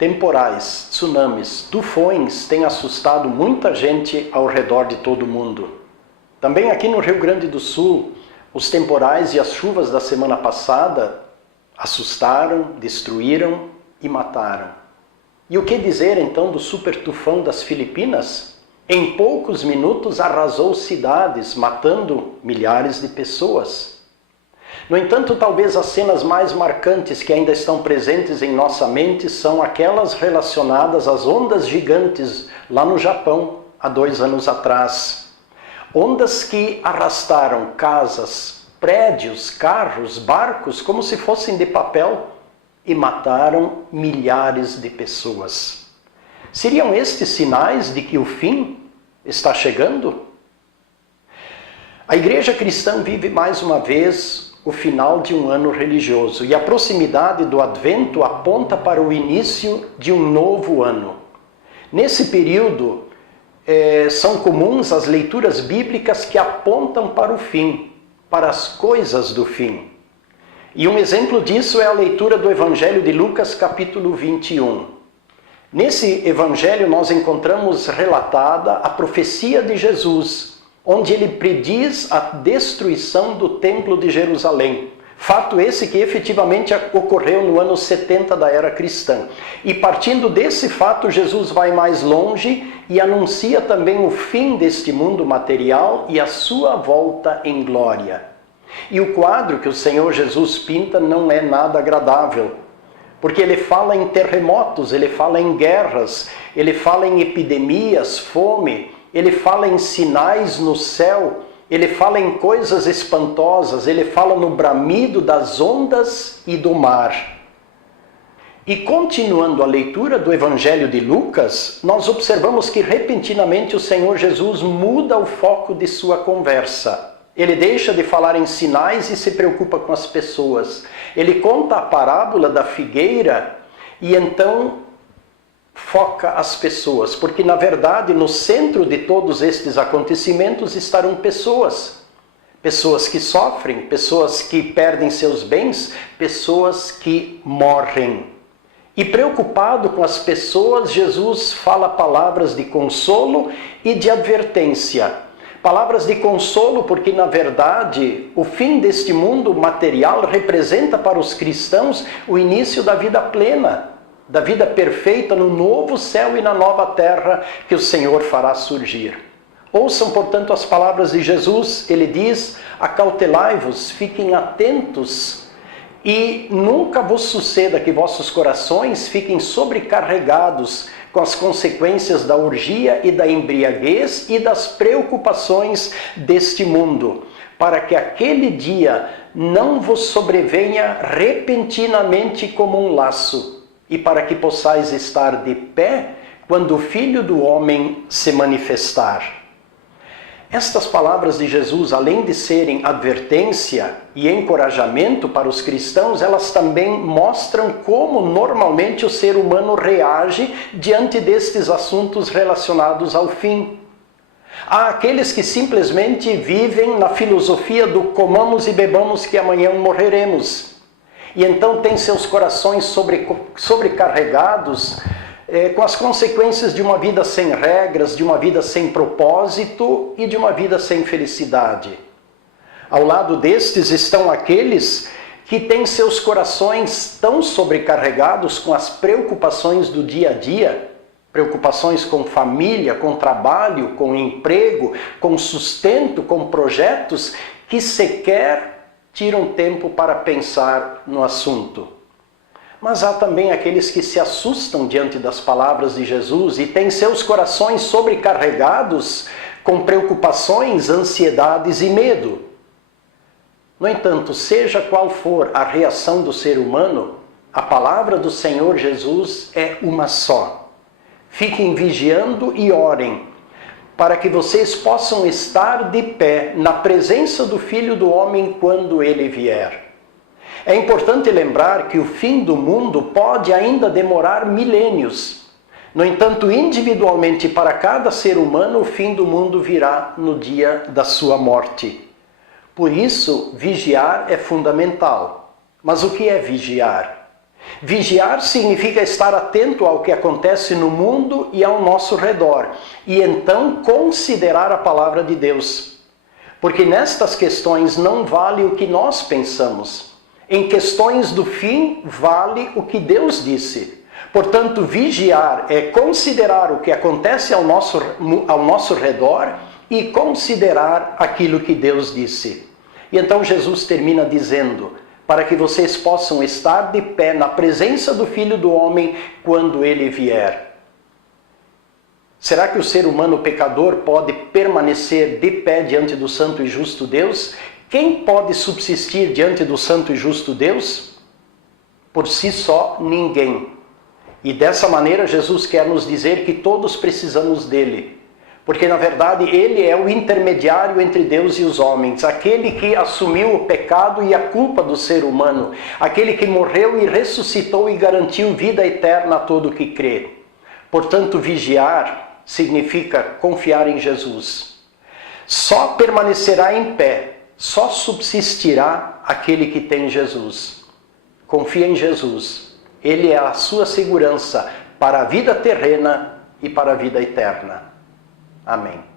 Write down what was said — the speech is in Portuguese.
temporais, tsunamis, tufões têm assustado muita gente ao redor de todo o mundo. Também aqui no Rio Grande do Sul, os temporais e as chuvas da semana passada assustaram, destruíram e mataram. E o que dizer então do super tufão das Filipinas? Em poucos minutos arrasou cidades, matando milhares de pessoas. No entanto, talvez as cenas mais marcantes que ainda estão presentes em nossa mente são aquelas relacionadas às ondas gigantes lá no Japão, há 2 anos atrás. Ondas que arrastaram casas, prédios, carros, barcos, como se fossem de papel, e mataram milhares de pessoas. Seriam estes sinais de que o fim está chegando? A Igreja Cristã vive mais uma vez o final de um ano religioso, e a proximidade do Advento aponta para o início de um novo ano. Nesse período, são comuns as leituras bíblicas que apontam para o fim, para as coisas do fim. E um exemplo disso é a leitura do Evangelho de Lucas, capítulo 21. Nesse Evangelho nós encontramos relatada a profecia de Jesus, onde ele prediz a destruição do Templo de Jerusalém. Fato esse que efetivamente ocorreu no ano 70 da era cristã. E partindo desse fato, Jesus vai mais longe e anuncia também o fim deste mundo material e a sua volta em glória. E o quadro que o Senhor Jesus pinta não é nada agradável, porque ele fala em terremotos, ele fala em guerras, ele fala em epidemias, fome, ele fala em sinais no céu, ele fala em coisas espantosas, ele fala no bramido das ondas e do mar. E continuando a leitura do Evangelho de Lucas, nós observamos que repentinamente o Senhor Jesus muda o foco de sua conversa. Ele deixa de falar em sinais e se preocupa com as pessoas. Ele conta a parábola da figueira e então foca as pessoas, porque na verdade no centro de todos estes acontecimentos estarão pessoas. Pessoas que sofrem, pessoas que perdem seus bens, pessoas que morrem. E preocupado com as pessoas, Jesus fala palavras de consolo e de advertência. Palavras de consolo porque, na verdade, o fim deste mundo material representa para os cristãos o início da vida plena, da vida perfeita no novo céu e na nova terra que o Senhor fará surgir. Ouçam, portanto, as palavras de Jesus. Ele diz: acautelai-vos, fiquem atentos, e nunca vos suceda que vossos corações fiquem sobrecarregados com as consequências da orgia e da embriaguez e das preocupações deste mundo, para que aquele dia não vos sobrevenha repentinamente como um laço, e para que possais estar de pé quando o Filho do Homem se manifestar. Estas palavras de Jesus, além de serem advertência e encorajamento para os cristãos, elas também mostram como normalmente o ser humano reage diante destes assuntos relacionados ao fim. Há aqueles que simplesmente vivem na filosofia do comamos e bebamos que amanhã morreremos. E então têm seus corações sobrecarregados com as consequências de uma vida sem regras, de uma vida sem propósito e de uma vida sem felicidade. Ao lado destes estão aqueles que têm seus corações tão sobrecarregados com as preocupações do dia a dia, preocupações com família, com trabalho, com emprego, com sustento, com projetos, que sequer tiram tempo para pensar no assunto. Mas há também aqueles que se assustam diante das palavras de Jesus e têm seus corações sobrecarregados com preocupações, ansiedades e medo. No entanto, seja qual for a reação do ser humano, a palavra do Senhor Jesus é uma só. Fiquem vigiando e orem, para que vocês possam estar de pé na presença do Filho do Homem quando ele vier. É importante lembrar que o fim do mundo pode ainda demorar milênios. No entanto, individualmente para cada ser humano, o fim do mundo virá no dia da sua morte. Por isso, vigiar é fundamental. Mas o que é vigiar? Vigiar significa estar atento ao que acontece no mundo e ao nosso redor, e então considerar a palavra de Deus. Porque nestas questões não vale o que nós pensamos. Em questões do fim, vale o que Deus disse. Portanto, vigiar é considerar o que acontece ao nosso redor e considerar aquilo que Deus disse. E então Jesus termina dizendo: para que vocês possam estar de pé na presença do Filho do Homem quando ele vier. Será que o ser humano pecador pode permanecer de pé diante do santo e justo Deus? Quem pode subsistir diante do santo e justo Deus? Por si só, ninguém. E dessa maneira Jesus quer nos dizer que todos precisamos dele. Porque na verdade ele é o intermediário entre Deus e os homens, aquele que assumiu o pecado e a culpa do ser humano, aquele que morreu e ressuscitou e garantiu vida eterna a todo que crê. Portanto, vigiar significa confiar em Jesus. Só permanecerá em pé, só subsistirá aquele que tem Jesus. Confia em Jesus. Ele é a sua segurança para a vida terrena e para a vida eterna. Amém.